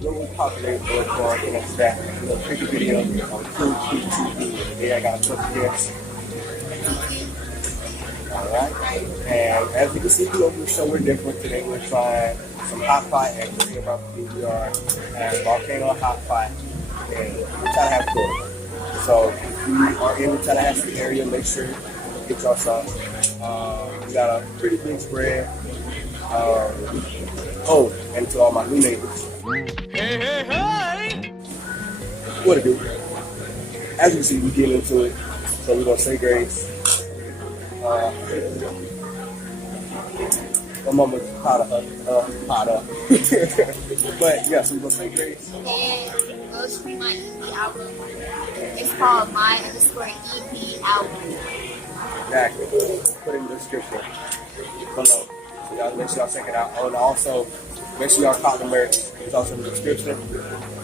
really popular for the next that little cricket video on Cool Key TV. Yeah, I got a put this. Alright. And as you can see, we're somewhere different today. We're trying some hot pot and we're about PBR and Volcano hot pot. And we're trying to have fun. So if you are in the Tallahassee area, make sure you get y'all some. We got a pretty big spread. And to all my new neighbors. Hey, hey, hey! What it do? As you can see, we get into it. So we're gonna say grace. My mama's pot of but yeah, so we're gonna say grace. And go stream my EP album. It's called my_EP album. Exactly. Put it in the description below. So y'all make sure y'all check it out. Oh, and also make sure y'all cop the merch. It's also in the description.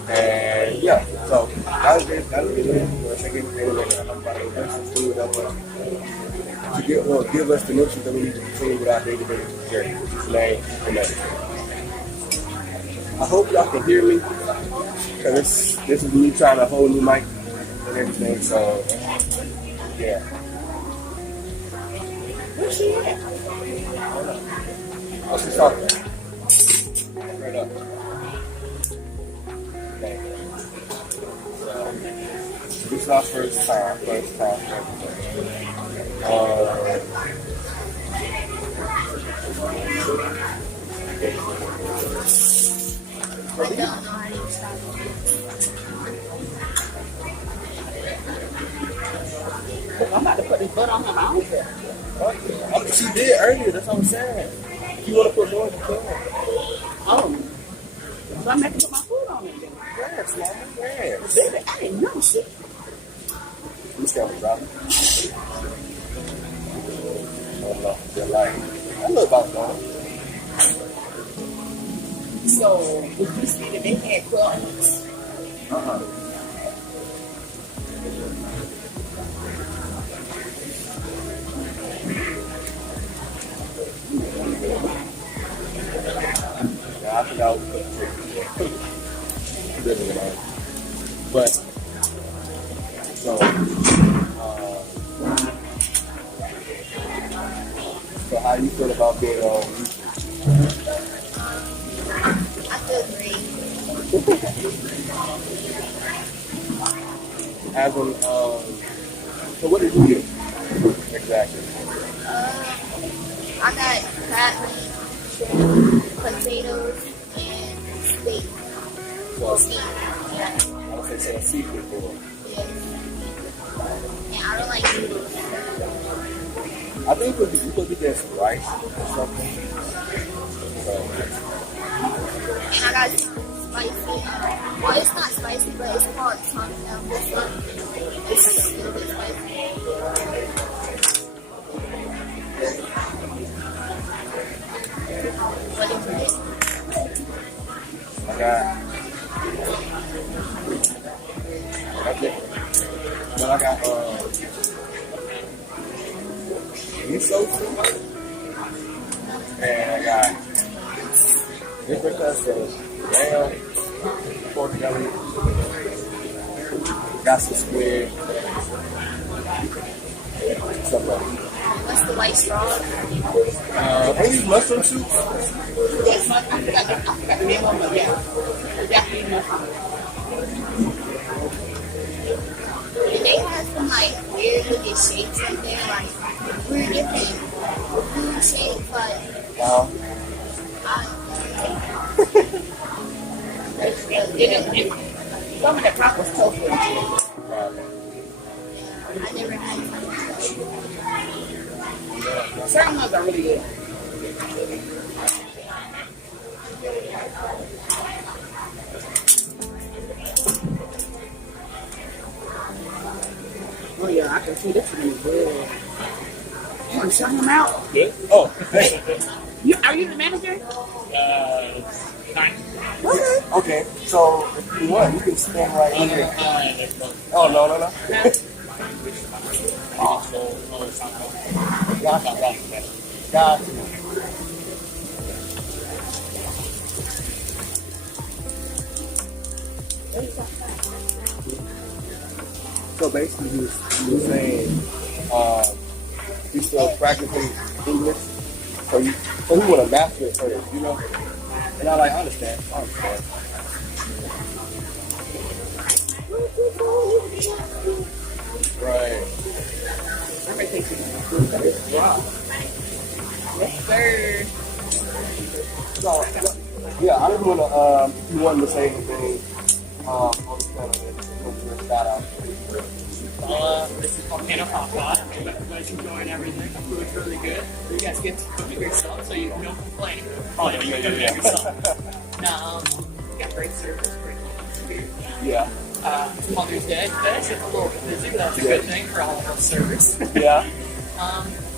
And yeah, so that was it. We're thinking about the food to give us the nutrients that we need to continue with our day-to-day journey. Name and everything. I hope y'all can hear me because this is me trying to hold new mic and everything. So yeah. Where's she at? What's the talking? Right up. Okay. So, this is our first time for everything. I don't know how to use that. I'm about to put this butt on him. I don't care. She did earlier, that's what I'm saying. If you want to put more in the can. Oh. So I'm making put my food on it. Yes, mama, yes. Baby, I didn't know shit. Let me start with Robin. Oh no, they're lying. I know about that. So, would you see that they had 12 months? Uh-huh. Yeah, I think I was but so how do you feel about being on YouTube? I feel great. As in, so what did you get exactly? I got crab meat, shrimp, potatoes, and steak. Well, Steak. Yeah. I would say a seafood bowl. Yes. And I don't like noodles. I think you could be getting some rice or something. So, And I got spicy. Well, it's not spicy, but it's called tom yum. This one, it's like a little bit spicy. What did you get? I got. That's it. Then I got miso soup, and I got different cuts of lamb, pork belly, got some squid, stuff like that. What's the white straw? Any mushroom soup? Yes, I forgot the name of it. Yeah. Japanese mushroom. And they have some like weird looking shapes in there, like weird different food shapes, but Some of the crop was tofu. I never had it. Certain ones are really good. Oh yeah, I can see this one is good. You want to show him out? Yeah. Oh, hey. Are you the manager? Okay, so if you want, you can stand right here. Oh, no. Got you. So basically, you were saying you still practicing English, so you want to master it first, you know? And I understand. Right. Wow. Yes, sir. So, yeah, I just want to, if you wanted to say anything on the channel, shout out. This is Volcano Hot Pot. I hope everybody's enjoying everything. The food's really good. You guys get to cook it yourself, so you don't complain. Oh, no, you do it yourself. Now, you got great service, great food. Yeah. It's Mother's Day today, so it's a little bit busy, but that's a good thing for all of our service. Yeah.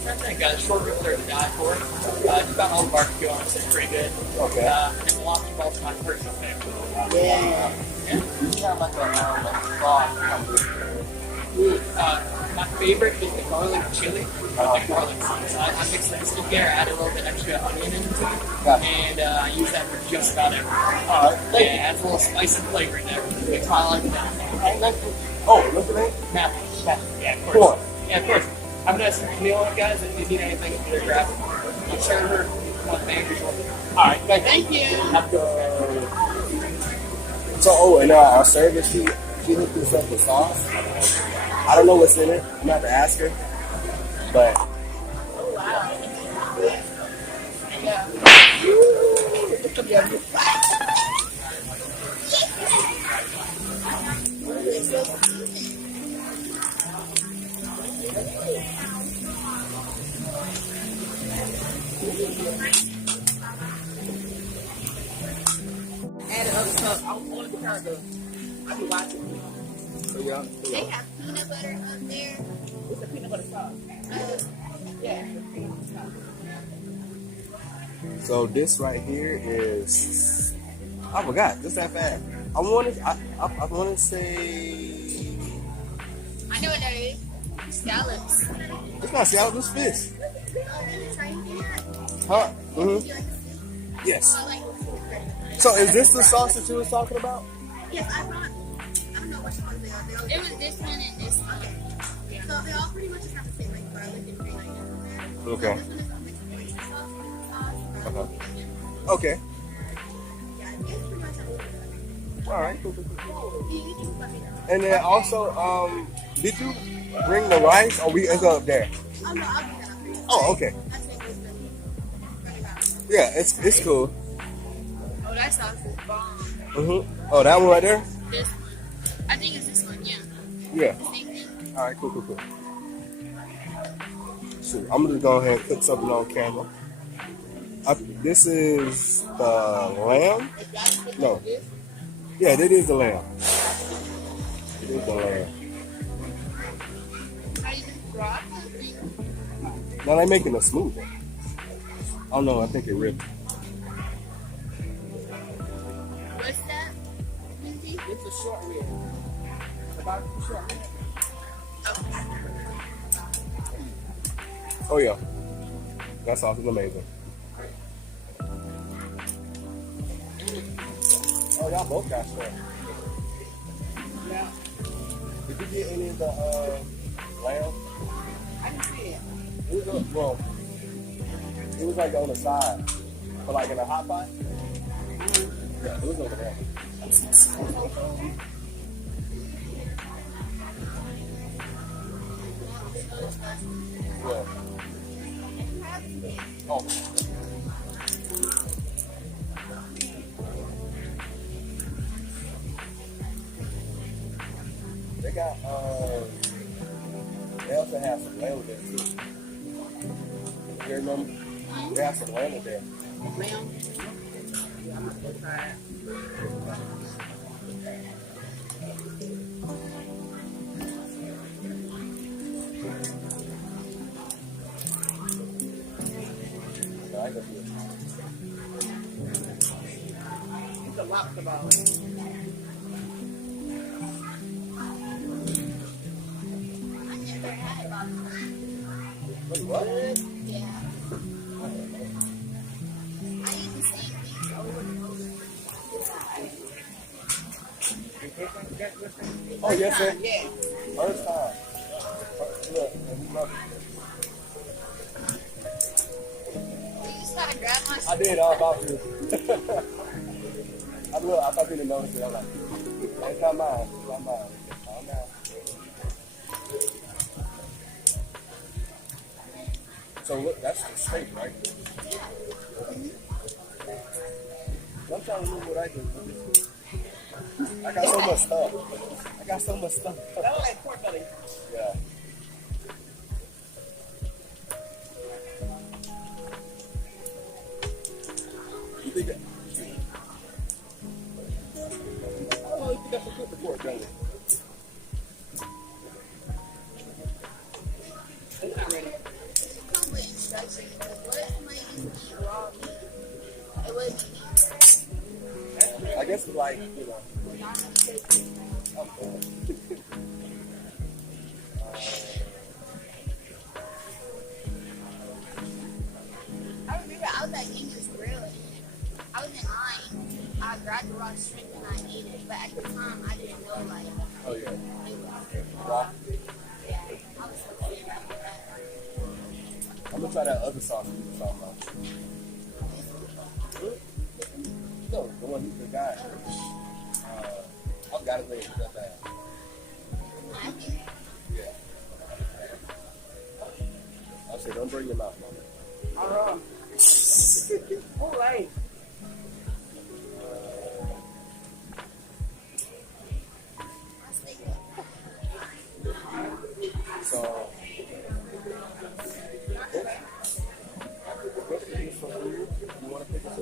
I think got a short rib there to die for. It's about all the barbecue on it, so it's pretty good. Okay. And the lobster ball's my personal favorite. Yeah. You have like a sauce. My favorite is the garlic chili. The garlic sauce. I mix things together, add a little bit extra onion into it, and I use that for just about everything. Yeah, it adds a little spice and flavor in there. It's I like that. Oh, look at that. Yeah, of course. Yeah, of course. I'm gonna send a meal on it, guys. If you need anything, either grab it. I'm sure her one thing or something. Alright, thank you. Have a good one. So, and our service, she hooked us up with sauce. I don't know what's in it. I'm gonna have to ask her. But. Oh, wow. Add other stuff. I want to be kind of I can watch it. Yeah. They have peanut butter up there. It's a peanut butter sauce. Yeah. So this right here is, I forgot. Just that fast. I want to say. I know what that is. Scallops. It's not salad. It's fish. Oh, Huh? Mm-hmm. Yes. So is this the sauce that you was talking about? Yes, I brought. I don't know which ones they are. It was this one and this one. Okay. So they all pretty much have the same like garlic and green onions in there. Okay. So this one is like oyster sauce. Okay. Yeah, it's pretty much everything. All right. Cool. You can let me know. And then also, did you bring the rice, or is it up there? Oh no, I'll do that for you. Oh, okay. I think it's been Yeah, it's cool. Oh, that sauce is bomb. Mm-hmm. Oh, that one right there? This one. I think it's this one, yeah. Yeah. Same thing. All right, cool. So I'm gonna go ahead and put something on camera. This is the lamb. No. Yeah, that is the lamb. It is the lamb. Are you just broth something? Now they're making a smoothie. Oh no, I think it ripped. What's that? Minty? It's a short rib. About short rib. Oh yeah, that sauce is amazing. Oh, y'all both got stuff. Now, Did you get any of the lamb? I can see it. It was it was like on the side, but like in a hot pot. Yeah, it was over there. Yeah. Oh. They got they also have some lamb there too. You remember? They have some lamb there. Lamb. Yeah, I'm gonna go try it. I can do it. It's a lobster ball. I never had lobster. Wait, what? Yeah. I eat the same things over and over. got what's that? Oh, yes, sir. Yeah. First time. Look, and we love it. You just gotta grab my I did, all about you. I thought you didn't notice it. I was like, it's not mine. It's not mine. Calm down. So look, that's the steak, right? I'm trying to remember what I did. I got so much stuff. That was like pork belly. Yeah. You think that? How long do you think that's a good pork belly? It's not ready. come with instructions. Because what if somebody just eat raw meat? It wouldn't be meat. I guess it's like, you know. I remember I was at English Grill and I was in line. I grabbed the raw shrimp and I ate it. But at the time, I didn't know, like, Oh, yeah. it was. Raw. Yeah, I was so scared after that. I'm gonna try that other sauce you were talking about. No, the one the guy. I've got his name. It's not bad. Yeah. I said, don't bring your mouth, mama. All right. All right. So, you want to pick us up?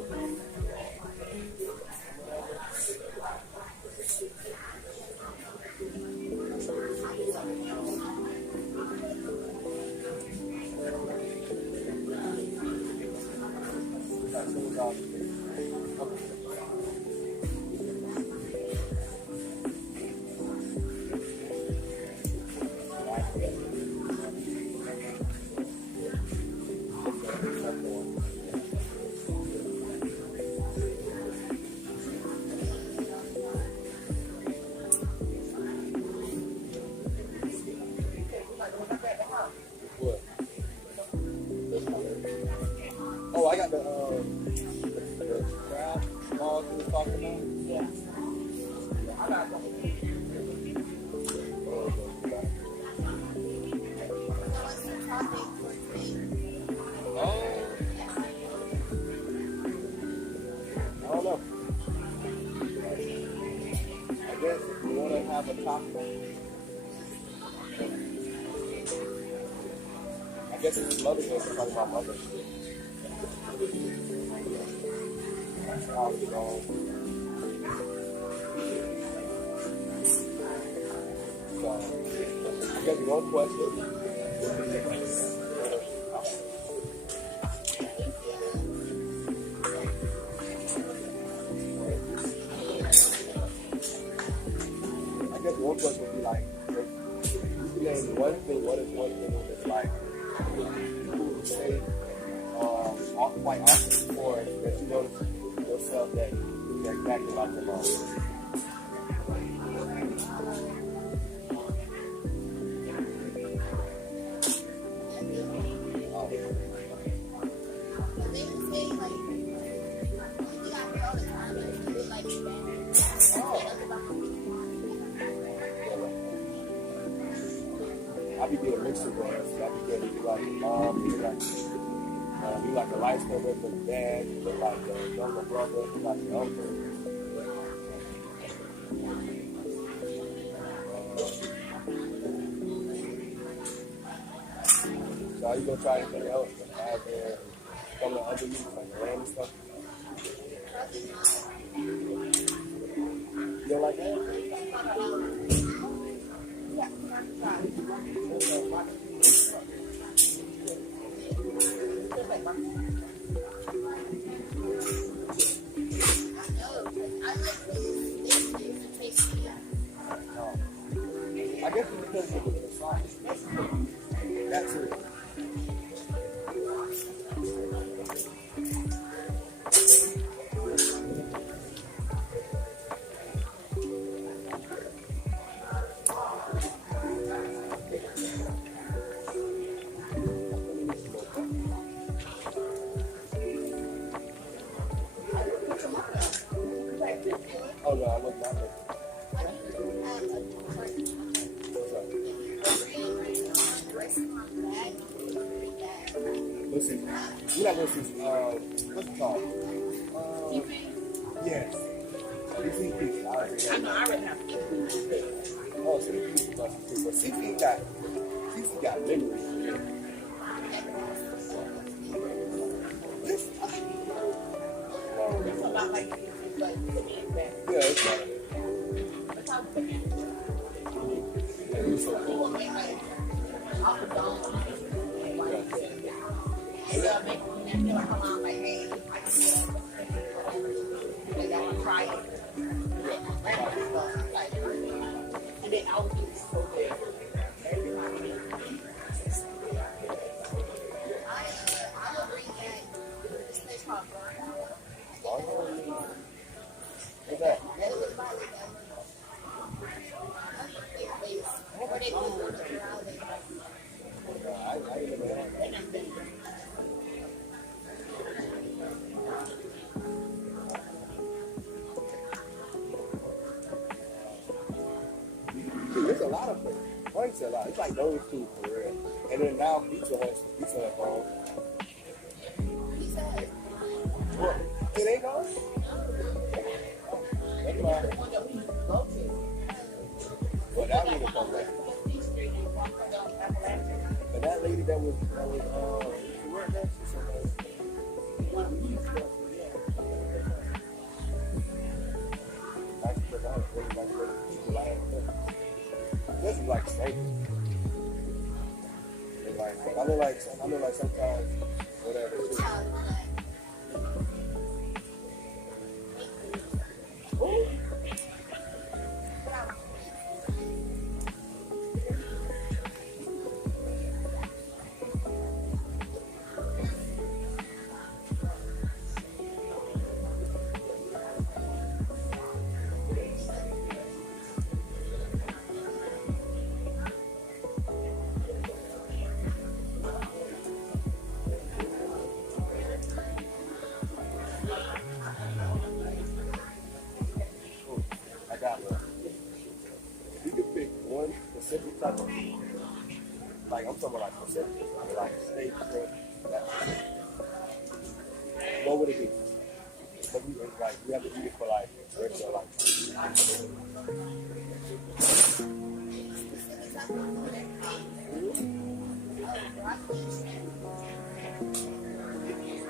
What? Oh, I got the crab balls you were talking about. Yeah. I got one. Oh, I don't know. I guess if you want to have a taco, I guess it's mother day. We're talking about mother. That's how it's going. So, I guess one question. I guess one question would be like, if you name one thing, what is one thing that's like, people say quite often before that you notice yourself that you're exactly like your mom. I be getting mixture going. I be getting like mom, you like a light skin with the dad, you look like the younger brother, you like the uncle. So are you gonna try anything else out there from the other music, like the land and stuff? You don't like that? I guess it's because of the sauce. That's it. Oh no, I was not listening. Listen, you not listen. What's it called? Yes. CP. I know, I already have to. Oh, CP must be. But CP got memory. It's about like but Yeah, it's not. Yeah, he's so cool. And then I was doing so good. I will bring back this place called Volcano. What's that? That was by the place where they do the rally. I ain't never had that. Dude, there's a lot of places. Points a lot. It's like those two for real. And then now Pizza Hut bro. Pizza Hut. What? It ain't gone? That's fine. Well, that need to come back. But that lady that was she worked there, she said this is like steak. I know like sometimes whatever. I got one. You can pick one specific type of food. Like I'm talking about like Pacific, like steak, shrimp, that. What would it be? But we like we have to eat it for like regular life.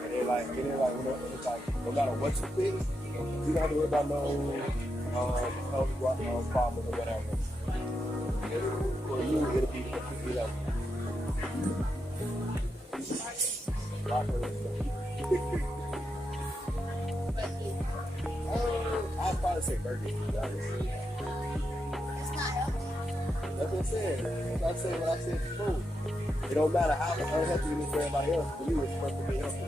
And then like it's like no matter what you pick, you don't have to worry about no health problems or whatever. For you, it'll be completely healthy. I'd probably say burgers. It's not healthy. That's what I'm saying. That's what I'm saying when I said food. It don't matter how unhealthy it is for everybody else. For you, it's perfectly healthy.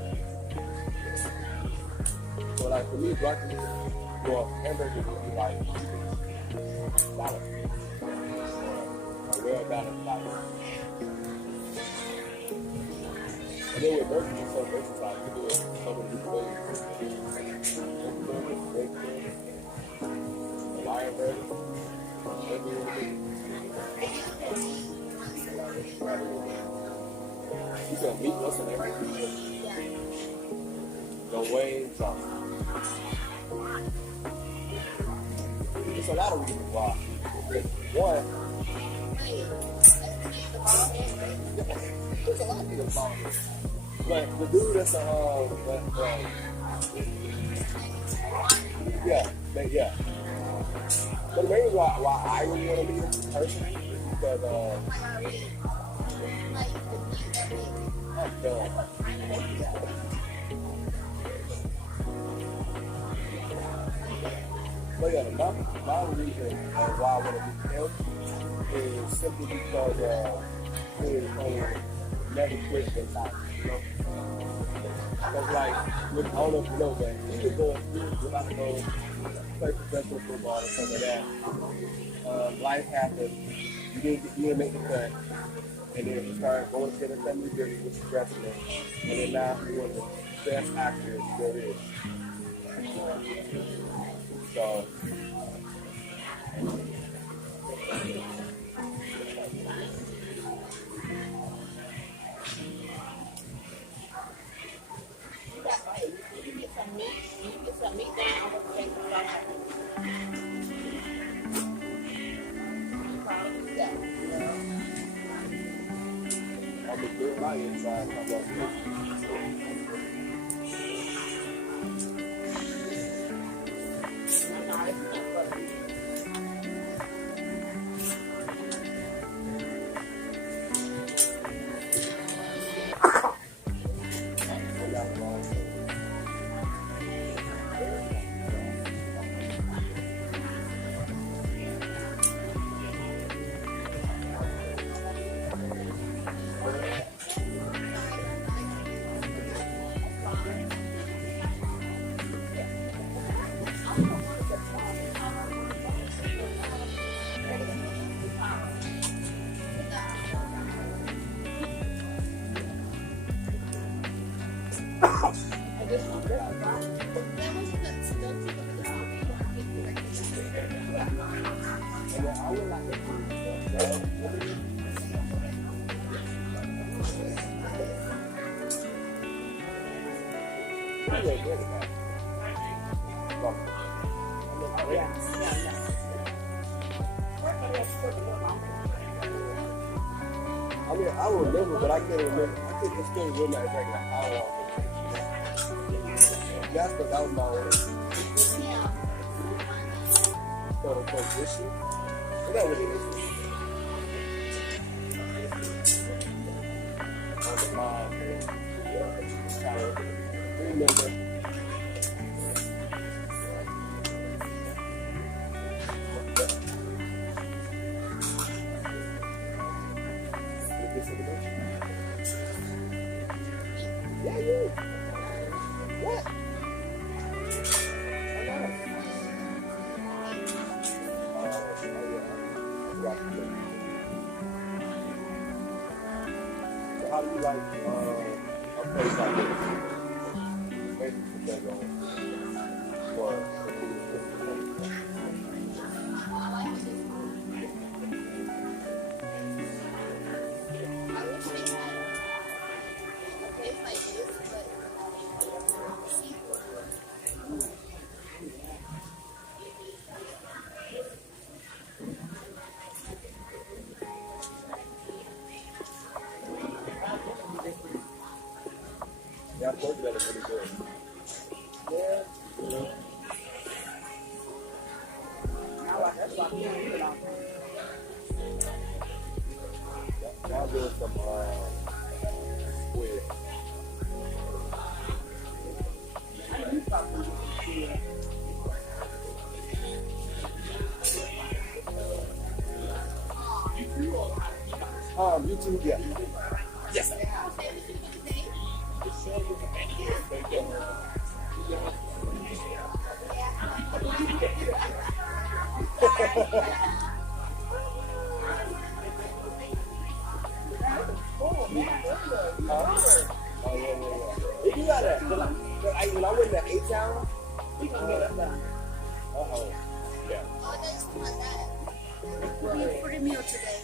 So like for me, broccoli, well, hamburgers would be like salad. A well balanced salad. And then with burgers, it's so versatile. You can do it so many different ways. Lion burger. You said meatless and everything? The wings, there's a lot of reasons why. One, there's a lot of reasons why. But the dude that's yeah. But the main reason why I really want to meet him personally is because I'm done. But yeah, my reason why I want to meet him is simply because his never quit the time, you know? Because like, I don't know if you know, but he was about to go play professional football or something like that. Life happened, you didn't make the cut, and then you started going to the family business with the wrestling, and then now you're one of the best actors there is. So. You get some meat. You get some meat down. Take the sauce. I'm gonna do my inside. How about you? I mean, I remember, but I can't remember. I think it's still remember exactly how long it took. That's because that was my order. So the position, what that really is? On the mind, remember. Yeah, you. What? So how do you like a place like this? Maybe some bed on or yeah, I've worked at it pretty good. Yeah. Now doing some squid. YouTube, yeah. Yes, sir. Oh, yeah. If you got that, when I went to A-Town, we can get that done. Uh-oh. Yeah. Oh, that's not that. Free meal today.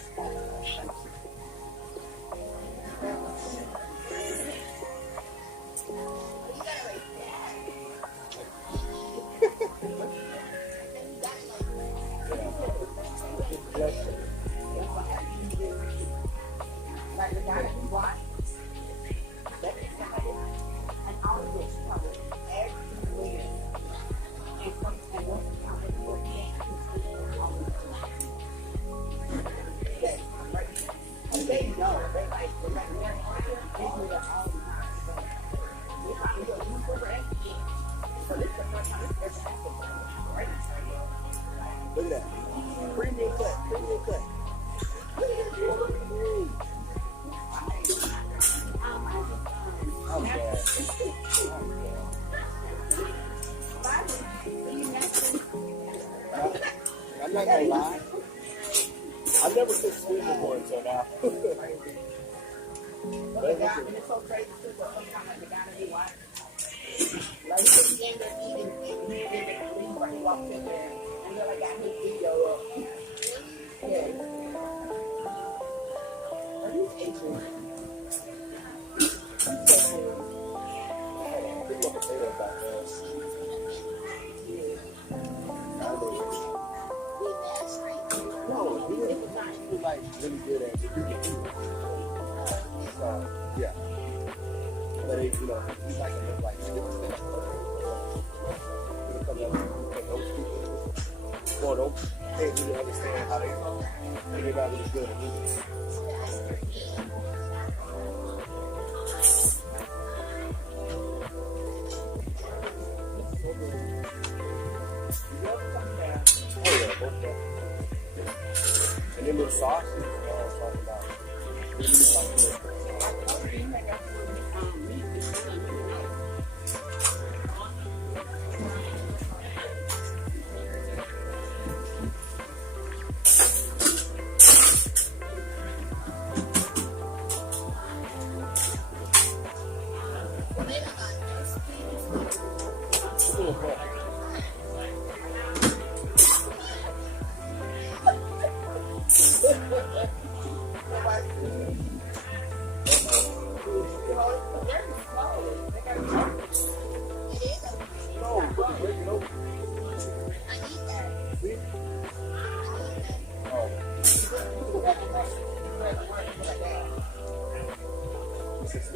Look at that. Premium cut. Premium cut. I'm bad. I'm not gonna lie. I've never cooked squid before until now. But it's so crazy too, but sometimes the guy that he watches, like he end up eating He walked in there and then I got his video up. Yeah. Are you Asian? Pick up potatoes back there. No, he was like really good at cooking. So, yeah. But it, you know, he's like a look like or don't can't really understand how they everybody is good at music. Oh yeah, both of them. And then the sauce is talking about. Really talking about.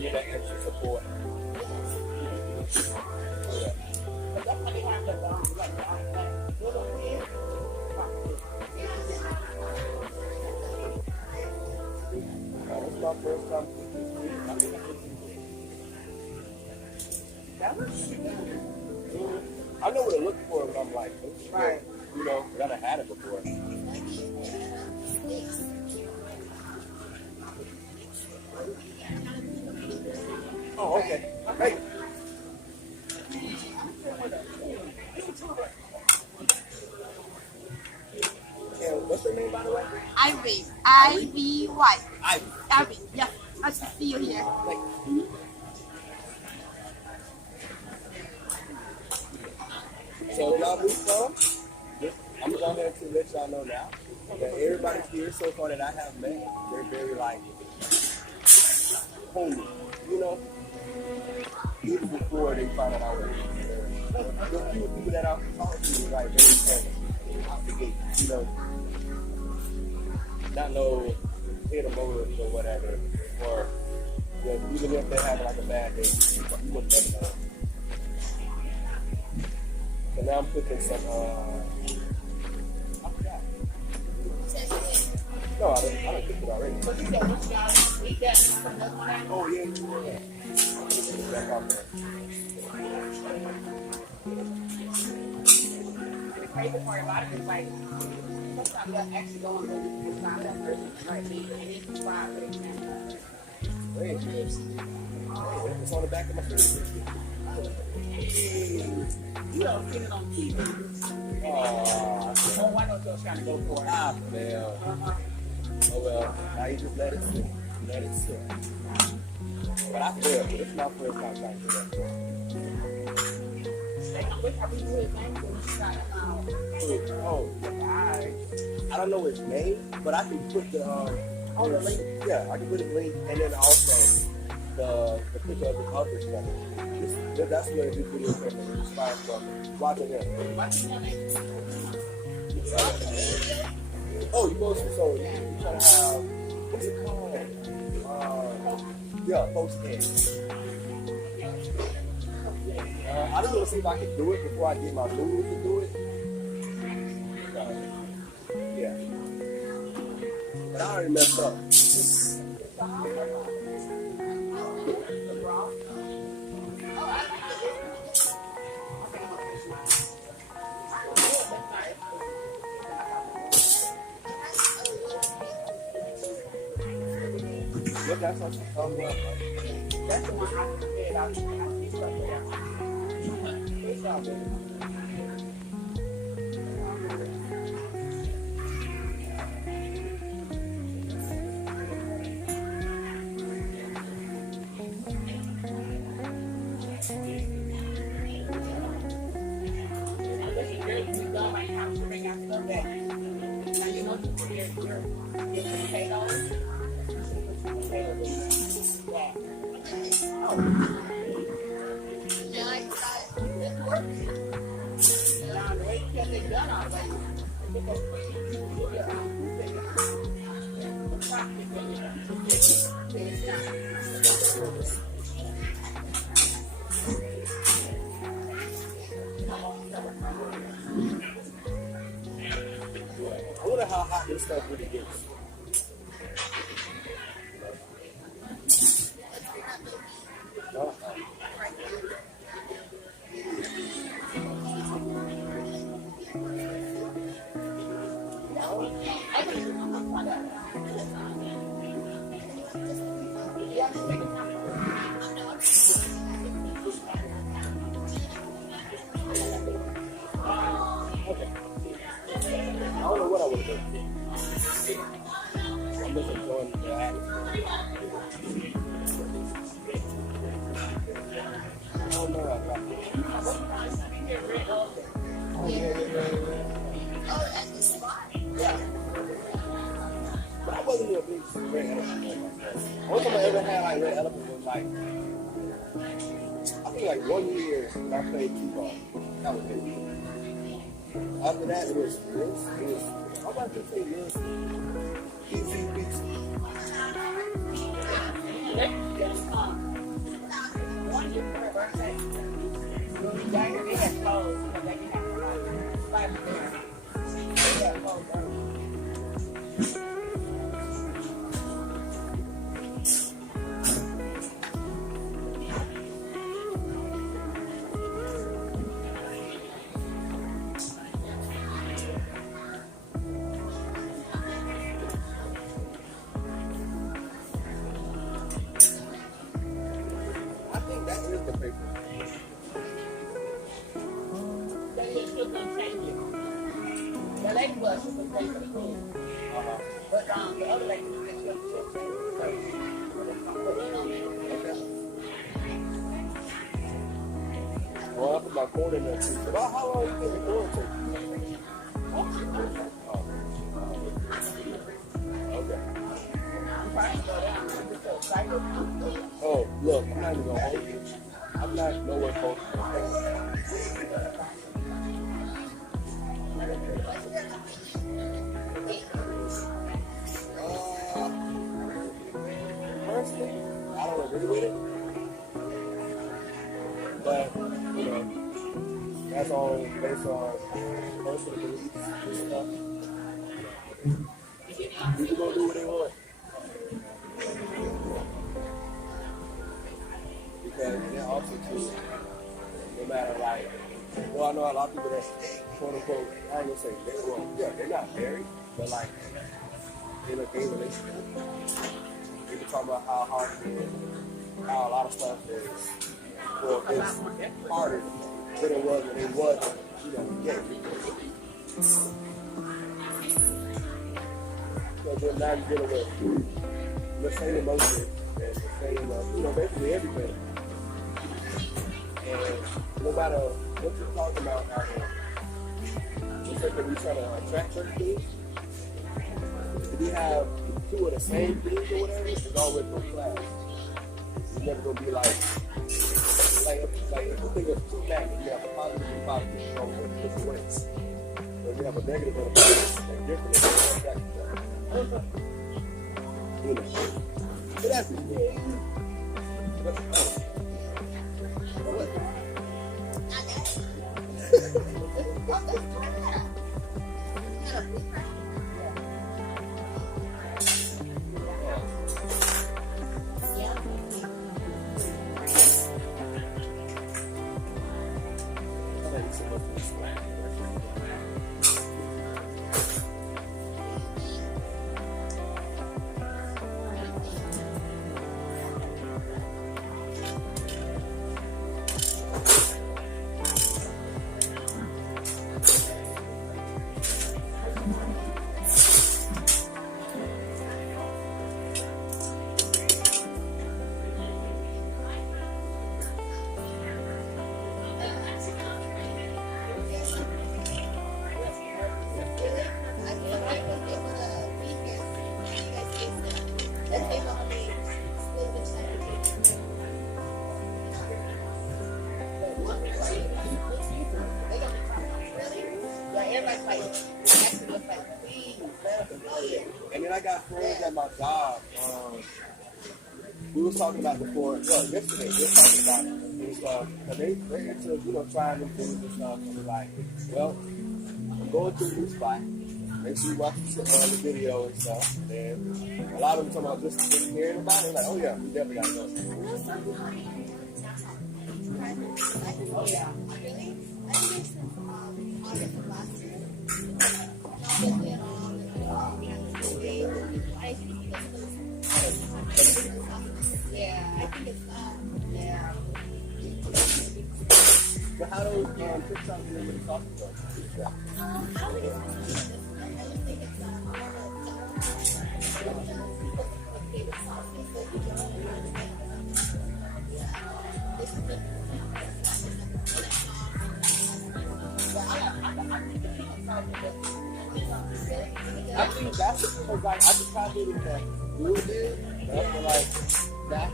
That extra support. That's my first time cooking sweet. I think I cooked That was I know what to look for, but I'm like, right. You know, I gotta had it before. Oh, okay. Hey. And what's your name, by the way? Ivy. I-V-Y. Ivy. Ivy. Yeah. I should see you here. Like, so if y'all move from, I'm going ahead to let y'all know now that everybody here so far that I have met, they're very like homey, you know? Even before they find out I was there. The few people that I've talked to, like very friendly out the gate, you know? Not no hidden motives or whatever, or even if they're having like a bad day, you would never know. So now I'm cooking some, I forgot. No, I didn't cook it already. So you said what you guys eat that from another one? Oh, yeah. Back out there. The crazy part about it is like sometimes they'll actually go and go find that person right there and it's fried right now. Wait. It's on the back of my shirt. You don't see it on TV. Oh, Why don't you trying to go for it? I failed. Oh well, now you just let it sit. Let it sit. But I failed. But it's my first time trying to do that. Oh, I don't know its name, but I can put the the link. Yeah, I can put the link and then also the picture of the cover stuff. That's where this video came from. Inspired from watching him. Oh, you supposed to so you try to have what's it called? Yeah, post head. I just want to see if I can do it before I get my mood to do it. Yeah. But I already messed up. Look, that's what you're talking about. That's the one I said I see stuff there. It's all good. that. Now you know your potatoes. Yeah. Yeah, I got it work. Now the way you get done already. I wonder how hot this stuff really gets. No? Okay. I don't know what I would have done. I'm just enjoying the atmosphere. I don't know about Oh, yeah. Oh, at the spot. But I wasn't a big red elephant fan myself. Only time I ever had like red elephant was like, I think like 1 year when I played T-ball. That was it. After that, it was, I'm about to say this, easy pizza. One year for her birthday. They had clothes, but they didn't have like there. They had clothes early. I think that is the paper. They just took them changes. The lady was supposed to pay for the food. But the other lady was just supposed to pay for the Well, I put my corn in there too. But how long do you think the corn takes? Okay. I'm trying to go down. I'm just so excited. Oh, look, I'm not even gonna hold you. I'm not nowhere close to the Personally, I don't agree with it. But, you know, that's all based on personal beliefs and stuff. People gonna do what they want. Because they're also too, no matter like, well, I know a lot of people that quote unquote, I ain't gonna say they're wrong. Yeah, they're not married, but like in a gay relationship. People talk about how hard it is, how a lot of stuff is, well, it's harder than it was when it wasn't, you know, gay. So they're not dealing with the same emotions and the same, you know, basically everything. And no matter what you're talking about out there, it's like when you're trying to attract certain things, if you have two of the same things or whatever, it's always no class. It's never gonna be like if you think of two magnets, you have a positive and positive, you know, in different ways. So if you have a negative and a positive, they're different, they're attract each other. You know. So that's it. But, everybody's like, actually was like, please, let us know it. And then I got friends at my job. We was talking about before, yesterday, we were talking about this stuff. Cause they're into, trying new things and stuff. And we're like, well, I'm going to a new spot. Make sure you watch the video and stuff. And then a lot of them talking about just hearing about it. Like, oh yeah, we definitely got to go. Oh, yeah. Really? I think it's since August of last year. Yeah, I think it's Yeah. But how those TikToks and everybody talking about? I don't think it's I just think it's favorite sauces that you don't I think that's because like I just tried to do that you did, and I feel like that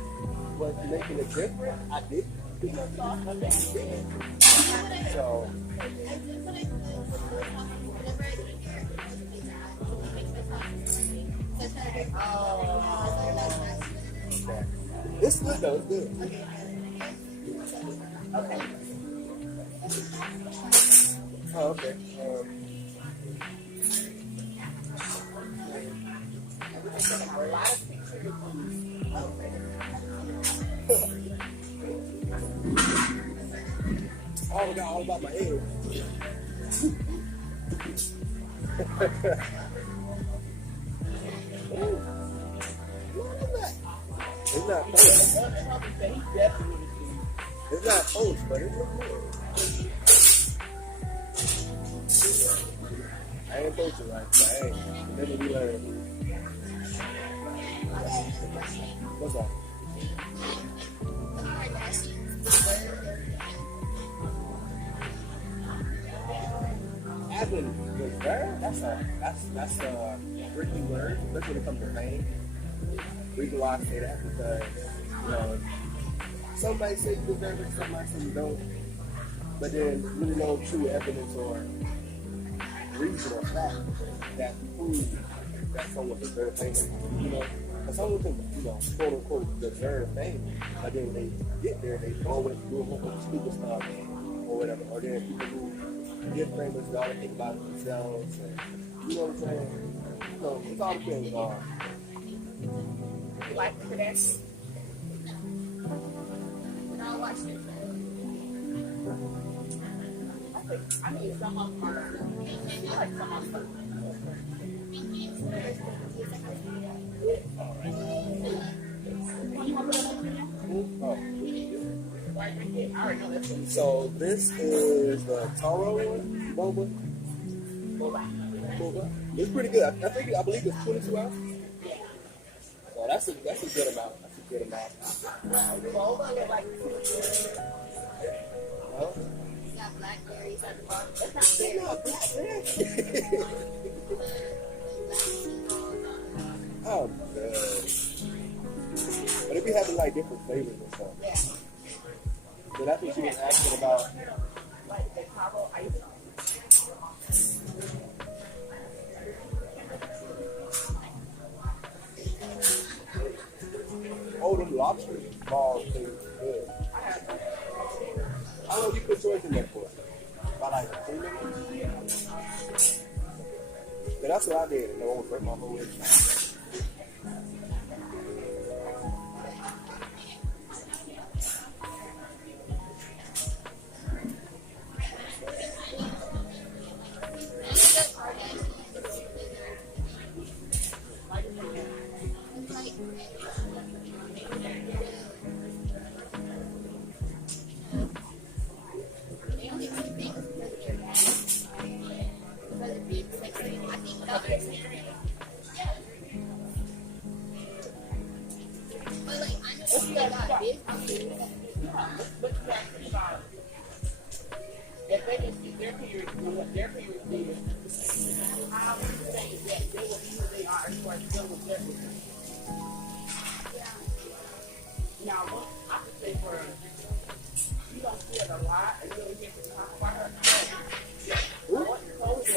was making it different. I did because sauce, I think you did. So it's good though. It's good. Okay. Oh, okay. A lot of pictures. Oh, I forgot all about my eggs. It's not poached. It's not poached, but it's good. I ain't poached it right, but hey, never we learn. What's that? Having dessert, that's a tricky word, especially when it comes to fame. The reason why I say that because somebody say you deserve it, somebody say you don't, but then really no true evidence or reason or fact that proves that someone deserves fame. Because someone can, quote unquote deserve fame, but then when they get there, they always do a whole bunch of stupid stuff or whatever. Or then people who get famous, they always think about it themselves. And, you know what I'm saying? It's all depends on. Like this. I'll watch it. I mean, some of them are, I like some of them. So this is the Taro one, boba. It's pretty good. I believe it's 22 ounces. So that's a good amount. That's a good amount. Boba look like Huh? Got blackberries at the bottom. it's not bad. Oh, good. But it be having like different flavors and stuff. Yeah. So that's what she was asking about. Like the Cabo ice. Oh, them lobster balls taste good. How long you put yours in there for? About like 3 minutes? But that's what I did, and I almost break my whole inside. If they can see their period, their period is, how would you say that they will be who they are as far as dealing with their business? Now, I could say for, you don't see it a lot, and you don't hear people talk about her. What told you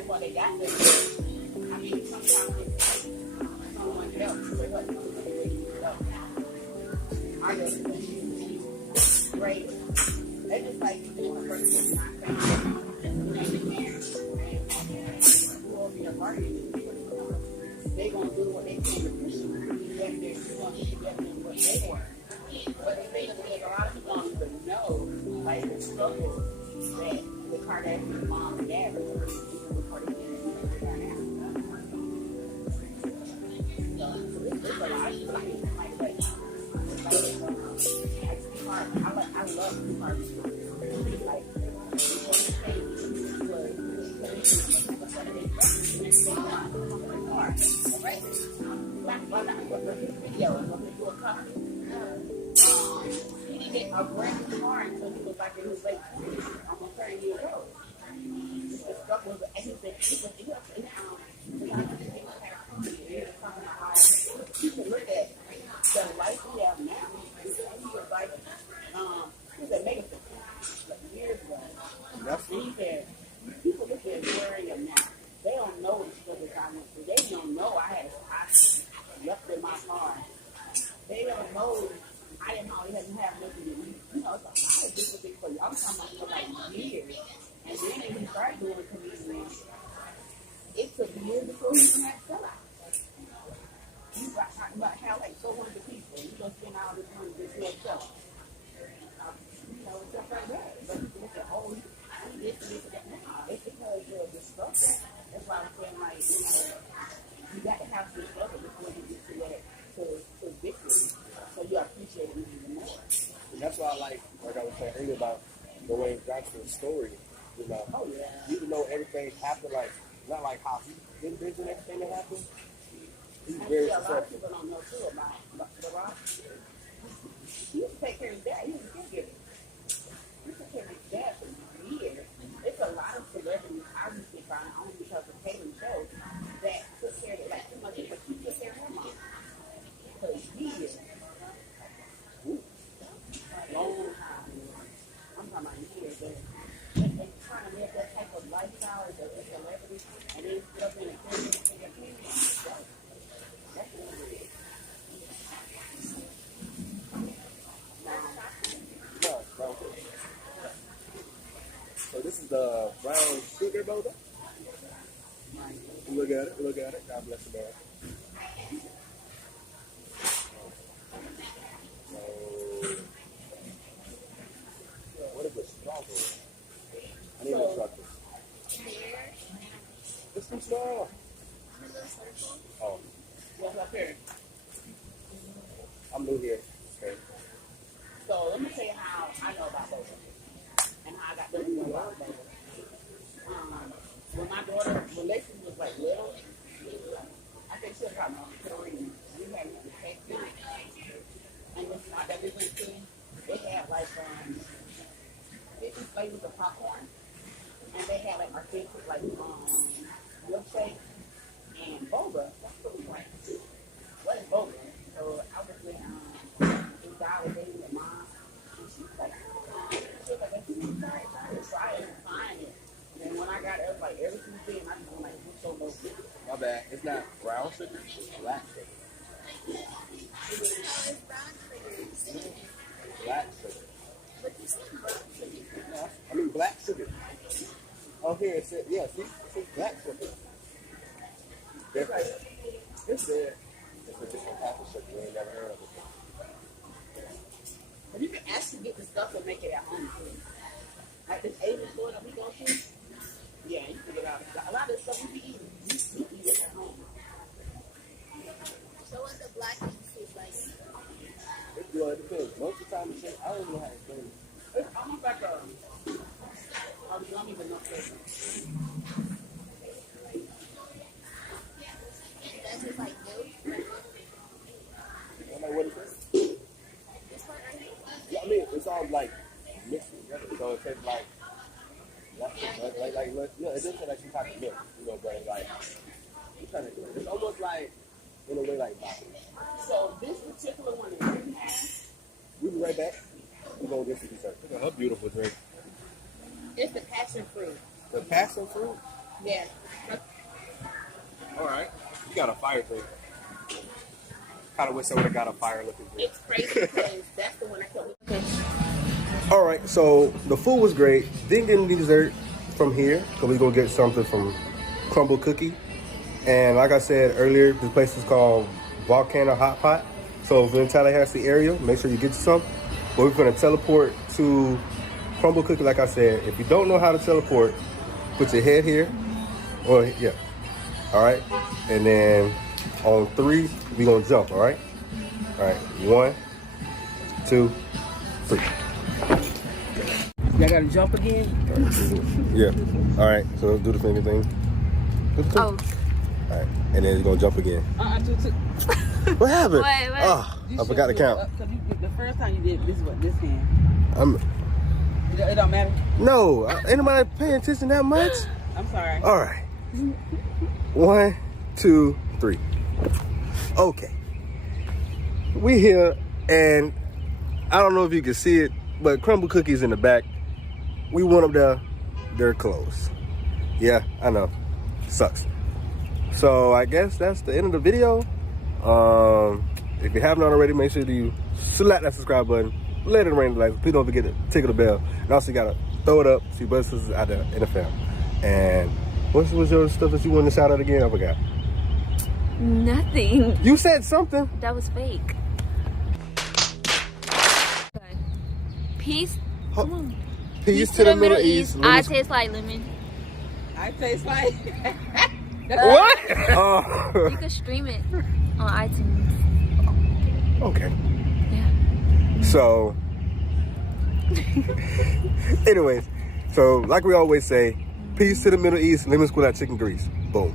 that's why they got this. I mean, sometimes it's someone else to help you with the way you go. I just think it's great. They just like you doing a person that's not you will be a party. They gonna do what they can to push you. That they're going to be better than what they want. But the thing is, a lot of people don't even know, like, the struggle that the Kardashian mom and dad were through before they get married. So, there's a lot of people like that. I love the party. Like, he didn't get a brand new car until he was like in his late 20s, almost 30 years old. The stuff was, and he said, you can look at the life we have now. He was like, he was at Megaton, like years ago. And he said, people look at where I am now. They don't know the struggles I went through. They don't know I left in my car. They don't know I didn't always have to have nothing to eat. You know, it's a lot of different things for you. I'm talking about for like years. And then when he started doing comedian, it took years before he even had to sell out. You talking about how like 400 people, you gonna spend all this money just to sell. You know, stuff like that. But you look at, oh, this and that. Nah, it's because of the struggle. That's why I'm saying, like, you know, you got to have some struggle before you get to that, to victory. So you appreciate it even more. And that's why I like I was saying earlier about the way Johnson's story, you know. Oh, yeah. Even though everything happened, like, not like how he envisioned everything that happened, he's very a lot of successful. people don't know, too, about The Rock. He used to take care of his dad. He was a caregiver. He took care of his dad for years. It's a lot of celebrities, obviously, only because of Taylor's show, that took care of it. Like, too much, but he took care of her mom for years. Long time. I'm talking about years. And trying to live that type of lifestyle as a celebrity, and then sit up in a caregiver for your kids. That's what it is. So this is the brown sugar boba. Look at it. God bless the man. So, what is this? Strawberry. I need a chocolate. It's too small. Oh, What's up here? I'm new here. Okay. So let me tell you how I know about boba and how I got to know about boba. When my daughter, when Lacey was like little, I think she was probably 3. We had to take food. And this spot that we went to, they had like 50 flavors of popcorn. And they had like artistic like milkshake and boba. That's what we like. What is boba? So I was with this guy was dating with mom. And she was like, if you try it. So I didn't find it. And when I got it, it was like every Tuesday, and I just was like, it's so low. My bad. It's not brown sugar. It's black sugar. Black sugar. But you said brown sugar. I mean black sugar. Oh, here it says, yeah, see? It says black sugar. Different. It's there. It's a different type of sugar. You ain't never heard of it. But you can actually get the stuff to make it at home, too. Like this Asian store that we go to, yeah, you can get out. A lot of the stuff we be eating, you can eat it at home. So what the black things taste like? It's good. It depends. Most of the time, it's I don't know how it's done. It's almost like a, you don't even know flavor. That's just like milk. I'm like, what is this? This part right here? Yeah, I mean, it's all like mixed together. So it tastes like you know, it doesn't taste like some type of milk, you know, but it's like, it's almost like, in a way, like bottle. So this particular one that you have, We'll be right back. We're going to get some dessert. Look at her beautiful drink. it's the passion fruit. The passion fruit? Yeah. All right. You got a fire thing. Kind of wish I would have got a fire looking thing. It's crazy because that's the one I told you. All right, so the food was great. Didn't get any dessert from here, so we're gonna get something from Crumble Cookie. And like I said earlier, this place is called Volcano Hot Pot. So if you're in Tallahassee area, make sure you get you some. But we're gonna teleport to Crumble Cookie. Like I said, if you don't know how to teleport, put your head here, or yeah. All right, and then on 3, we're gonna jump. All right. All right. 1, 2, 3. Y'all gotta jump again? Yeah. All right. So let's do the finger thing. Oh. All right. And then you're going to jump again. What happened? Wait. Oh, I forgot to count. The first time you did this hand. It don't matter? No. Ain't nobody paying attention that much. I'm sorry. All right. 1, 2, 3. Okay. We here, and I don't know if you can see it, but Crumble Cookie's in the back. We went up there. They're closed. Yeah, I know. Sucks. So I guess that's the end of the video. If you haven't already, make sure you slap that subscribe button. Let it ring the lights. Please don't forget to tickle the bell. And also you gotta throw it up. See brothers and sisters out there in the NFL. And what was your stuff that you wanted to shout out again? I forgot. Nothing. You said something. That was fake. Okay. Peace. Come on. Peace to the Middle East. I taste like lemon. I taste like. What? You can stream it on iTunes. Okay. Yeah. So, anyways, so like we always say, peace to the Middle East. Lemon squid out chicken grease. Boom.